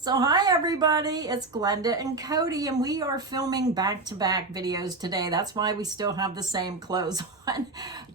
So hi everybody, it's Glenda and Cody, and we are filming back-to-back videos today. That's why we still have the same clothes on.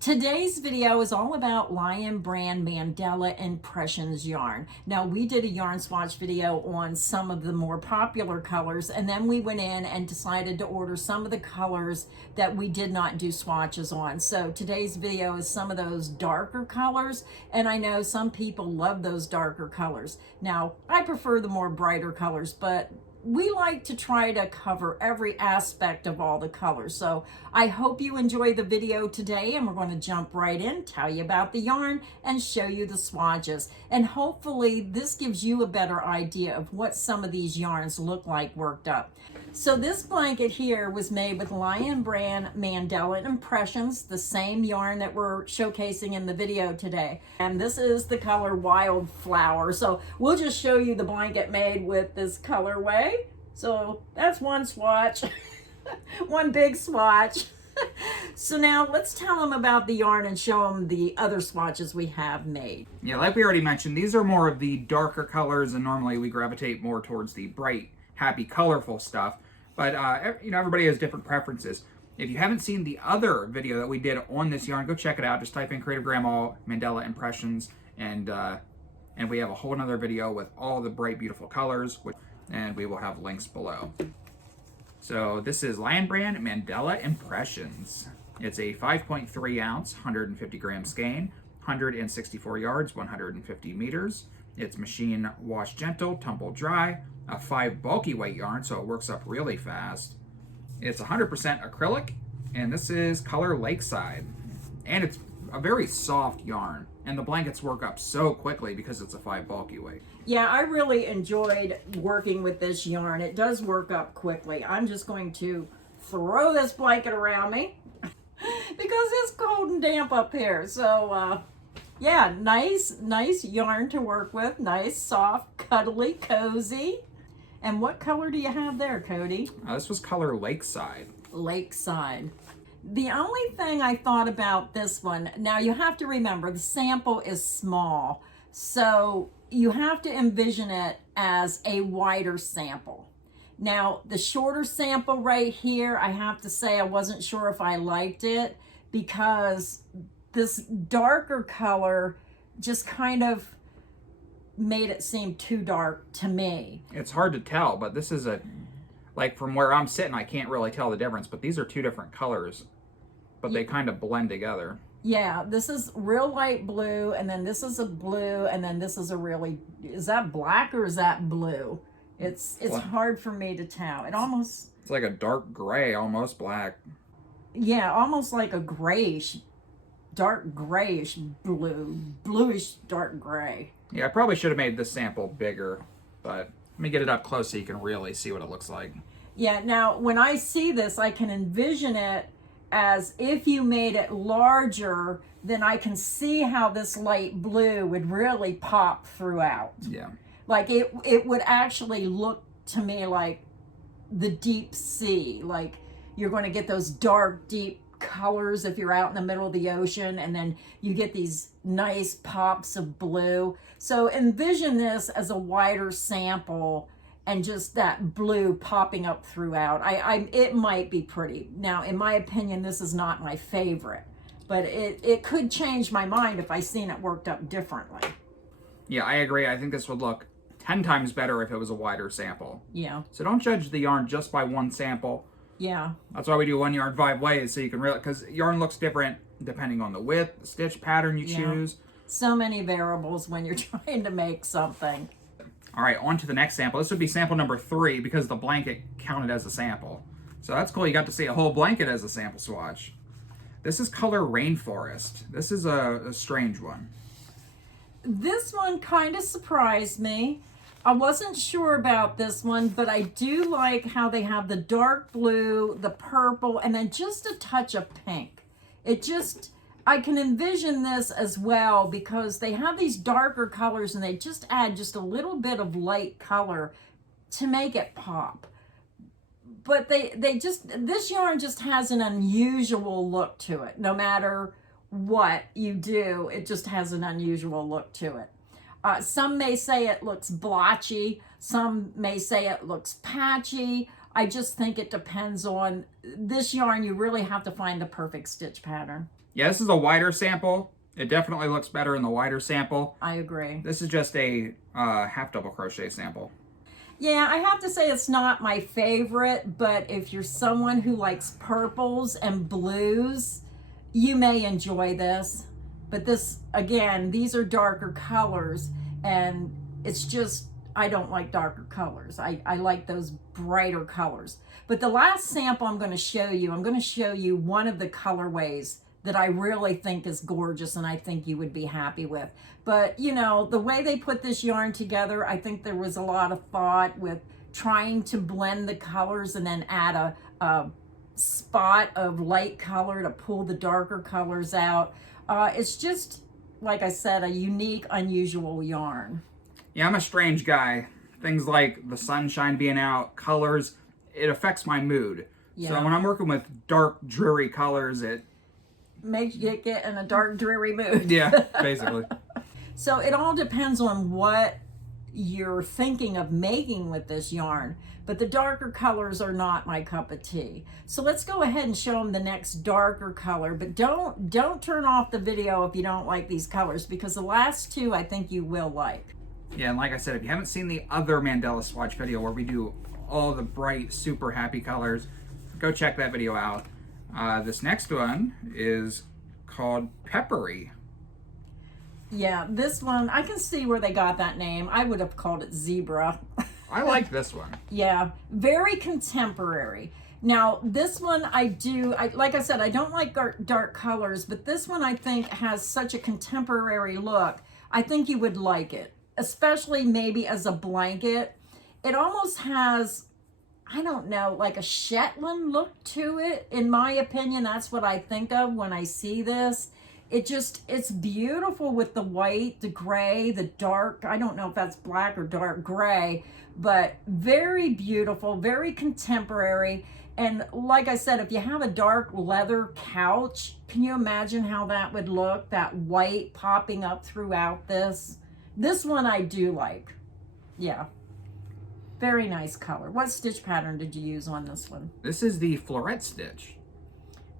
Today's video is all about Lion Brand Mandala Impressions yarn. Now we did a yarn swatch video on some of the more popular colors, and then we went in and decided to order some of the colors that we did not do swatches on. So today's video is some of those darker colors, and I know some people love those darker colors. Now I prefer the more brighter colors, but we like to try to cover every aspect of all the colors. So I hope you enjoy the video today, and we're going to jump right in, tell you about the yarn, and show you the swatches. And hopefully this gives you a better idea of what some of these yarns look like worked up. So this blanket here was made with Lion Brand Mandala Impressions, the same yarn that we're showcasing in the video today. And this is the color Wildflower. So we'll just show you the blanket made with this colorway. So that's one swatch, one big swatch. So now let's tell them about the yarn and show them the other swatches we have made. Yeah, like we already mentioned, these are more of the darker colors, and normally we gravitate more towards the bright, happy, colorful stuff. But, everybody has different preferences. If you haven't seen the other video that we did on this yarn, go check it out. Just type in Creative Grandma Mandala Impressions, and we have a whole nother video with all the bright, beautiful colors, and we will have links below. So this is Lion Brand Mandala Impressions. It's a 5.3 ounce, 150 gram skein, 164 yards, 150 meters. It's machine wash gentle, tumble dry, a 5 bulky weight yarn, so it works up really fast. It's 100% acrylic, and this is color Lakeside. And it's a very soft yarn, and the blankets work up so quickly because it's a 5 bulky weight. Yeah, I really enjoyed working with this yarn. It does work up quickly. I'm just going to throw this blanket around me because it's cold and damp up here. So, yeah, nice yarn to work with. Nice, soft, cuddly, cozy. And what color do you have there, Cody? This was color Lakeside. Lakeside. The only thing I thought about this one, now you have to remember the sample is small, so you have to envision it as a wider sample. Now the shorter sample right here, I have to say I wasn't sure if I liked it because this darker color just kind of made it seem too dark to me. It's hard to tell, but this is like from where I'm sitting, I can't really tell the difference, but these are two different colors, but they kind of blend together. Yeah, this is real light blue, and then this is a blue, and then this is a really, is that black or is that blue? It's hard for me to tell. It's like a dark gray, almost black. Yeah, almost like a grayish, dark grayish blue, bluish dark gray. Yeah, I probably should have made this sample bigger, but let me get it up close so you can really see what it looks like. Yeah, now when I see this, I can envision it as if you made it larger, then I can see how this light blue would really pop throughout. Yeah. Like it would actually look to me like the deep sea. Like you're going to get those dark, deep colors if you're out in the middle of the ocean, and then you get these nice pops of blue. So envision this as a wider sample and just that blue popping up throughout. It might be pretty. Now, in my opinion, this is not my favorite, but it could change my mind if I seen it worked up differently. Yeah, I agree. I think this would look 10 times better if it was a wider sample. Yeah. So don't judge the yarn just by one sample. Yeah. That's why we do one yarn 5 ways, so you can really, because yarn looks different depending on the width, the stitch pattern you choose. So many variables when you're trying to make something. All right, on to the next sample. This would be sample number 3 because the blanket counted as a sample. So that's cool. You got to see a whole blanket as a sample swatch. This is color Rainforest. This is a strange one. This one kind of surprised me. I wasn't sure about this one, but I do like how they have the dark blue, the purple, and then just a touch of pink. I can envision this as well because they have these darker colors and they just add just a little bit of light color to make it pop. But this yarn just has an unusual look to it. No matter what you do, it just has an unusual look to it. Some may say it looks blotchy. Some may say it looks patchy. I just think it depends on this yarn. You really have to find the perfect stitch pattern. Yeah, this is a wider sample. It definitely looks better in the wider sample. I agree. This is just a half double crochet sample. Yeah, I have to say it's not my favorite, but if you're someone who likes purples and blues, you may enjoy this. But this, again, these are darker colors, and it's just, I don't like darker colors. I like those brighter colors. But the last sample I'm going to show you one of the colorways that I really think is gorgeous and I think you would be happy with. But, you know, the way they put this yarn together, I think there was a lot of thought with trying to blend the colors and then add a spot of light color to pull the darker colors out. It's just, like I said, a unique, unusual yarn. Yeah, I'm a strange guy. Things like the sunshine being out, colors, it affects my mood. Yeah. So when I'm working with dark, dreary colors, it makes you get in a dark, dreary mood. Yeah, basically. So it all depends on what you're thinking of making with this yarn. But the darker colors are not my cup of tea. So let's go ahead and show them the next darker color. But don't turn off the video if you don't like these colors, because the last two I think you will like. Yeah, and like I said, if you haven't seen the other Mandala swatch video where we do all the bright, super happy colors, go check that video out. This next one is called Peppery. Yeah, this one, I can see where they got that name. I would have called it Zebra. I like this one. Yeah, very contemporary. Now, this one like I said, I don't like dark colors, but this one I think has such a contemporary look. I think you would like it, especially maybe as a blanket. It almost has, I don't know, like a Shetland look to it. In my opinion, that's what I think of when I see this. It's beautiful with the white, the gray, the dark. I don't know if that's black or dark gray, but very beautiful, very contemporary. And like I said, if you have a dark leather couch, can you imagine how that would look? That white popping up throughout this. This one I do like. Yeah. Very nice color. What stitch pattern did you use on this one? This is the floret stitch.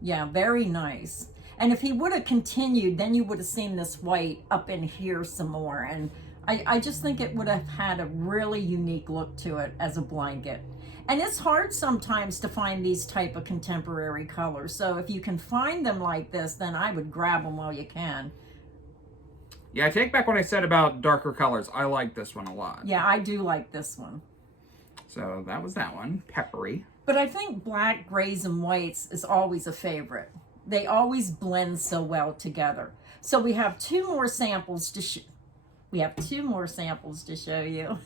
Yeah, very nice. And if he would have continued, then you would have seen this white up in here some more. And I just think it would have had a really unique look to it as a blanket. And it's hard sometimes to find these type of contemporary colors. So if you can find them like this, then I would grab them while you can. Yeah, I take back what I said about darker colors. I like this one a lot. Yeah, I do like this one. So that was that one, Peppery. But I think black, grays, and whites is always a favorite. They always blend so well together. So we have two more samples to show you.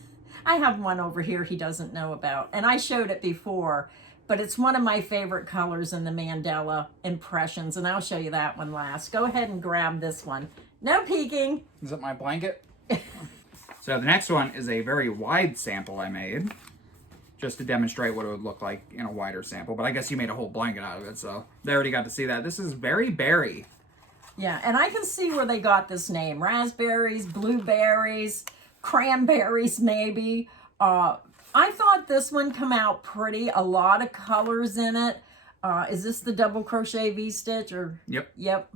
I have one over here he doesn't know about, and I showed it before, but it's one of my favorite colors in the Mandala Impressions, and I'll show you that one last. Go ahead and grab this one. No peeking. Is it my blanket? So the next one is a very wide sample I made, just to demonstrate what it would look like in a wider sample. But I guess you made a whole blanket out of it, so they already got to see that. This is Very Berry. Yeah, and I can see where they got this name. Raspberries, blueberries, cranberries maybe. I thought this one come out pretty. A lot of colors in it. Is this the double crochet V-stitch? Yep. Yep.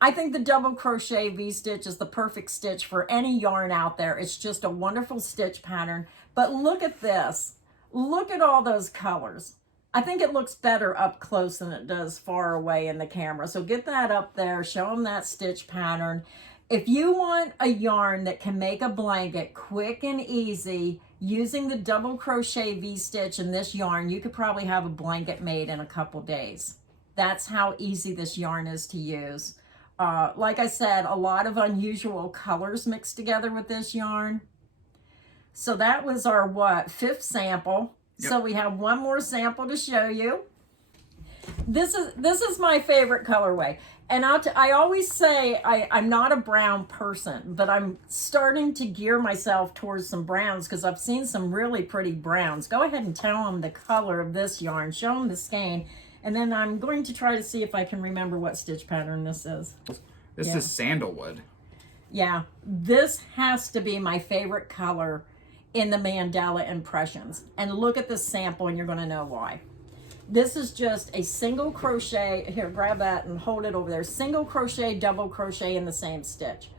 I think the double crochet V-stitch is the perfect stitch for any yarn out there. It's just a wonderful stitch pattern. But look at this. Look at all those colors. I think it looks better up close than it does far away in the camera. So get that up there, show them that stitch pattern. If you want a yarn that can make a blanket quick and easy using the double crochet V-stitch in this yarn, you could probably have a blanket made in a couple days. That's how easy this yarn is to use. Like I said, a lot of unusual colors mixed together with this yarn. So that was our, fifth sample. Yep. So we have one more sample to show you. This is my favorite colorway. And I always say I'm not a brown person, but I'm starting to gear myself towards some browns because I've seen some really pretty browns. Go ahead and tell them the color of this yarn. Show them the skein. And then I'm going to try to see if I can remember what stitch pattern this is. This is Sandalwood. Yeah, this has to be my favorite color in the Mandala Impressions. And look at this sample and you're going to know why. This is just a single crochet. Here, grab that and hold it over there. Single crochet, double crochet in the same stitch.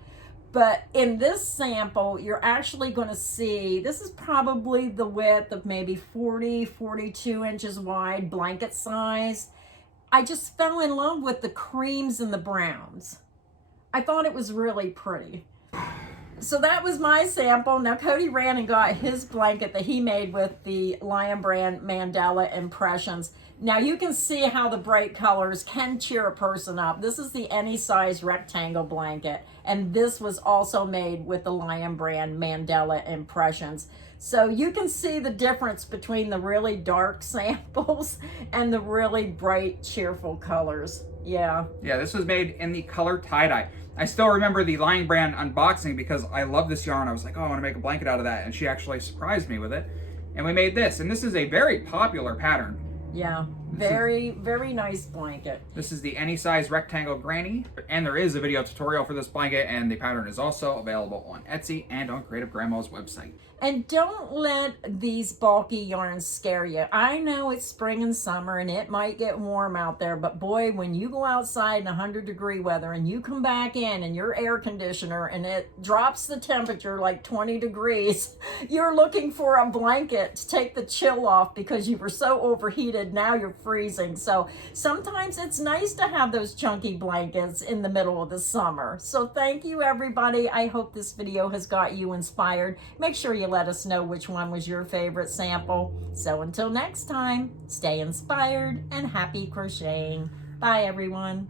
But in this sample, you're actually going to see, this is probably the width of maybe 40, 42 inches wide, blanket size. I just fell in love with the creams and the browns. I thought it was really pretty. So that was my sample. Now Cody ran and got his blanket that he made with the Lion Brand Mandala Impressions. Now you can see how the bright colors can cheer a person up. This is the any size rectangle blanket, and this was also made with the Lion Brand Mandala Impressions. So you can see the difference between the really dark samples and the really bright, cheerful colors. Yeah. Yeah, this was made in the color tie-dye. I still remember the Lion Brand unboxing because I love this yarn. I was like, oh, I want to make a blanket out of that. And she actually surprised me with it. And we made this. And this is a very popular pattern. Yeah, very nice blanket. This is the any size rectangle granny. And there is a video tutorial for this blanket. And the pattern is also available on Etsy and on Creative Grandma's website. And don't let these bulky yarns scare you. I know it's spring and summer and it might get warm out there, but boy, when you go outside in 100-degree weather and you come back in your air conditioner and it drops the temperature like 20 degrees, you're looking for a blanket to take the chill off because you were so overheated, now you're freezing. So sometimes it's nice to have those chunky blankets in the middle of the summer. So thank you, everybody. I hope this video has got you inspired. Make sure you let us know which one was your favorite sample. So until next time, stay inspired and happy crocheting. Bye, everyone.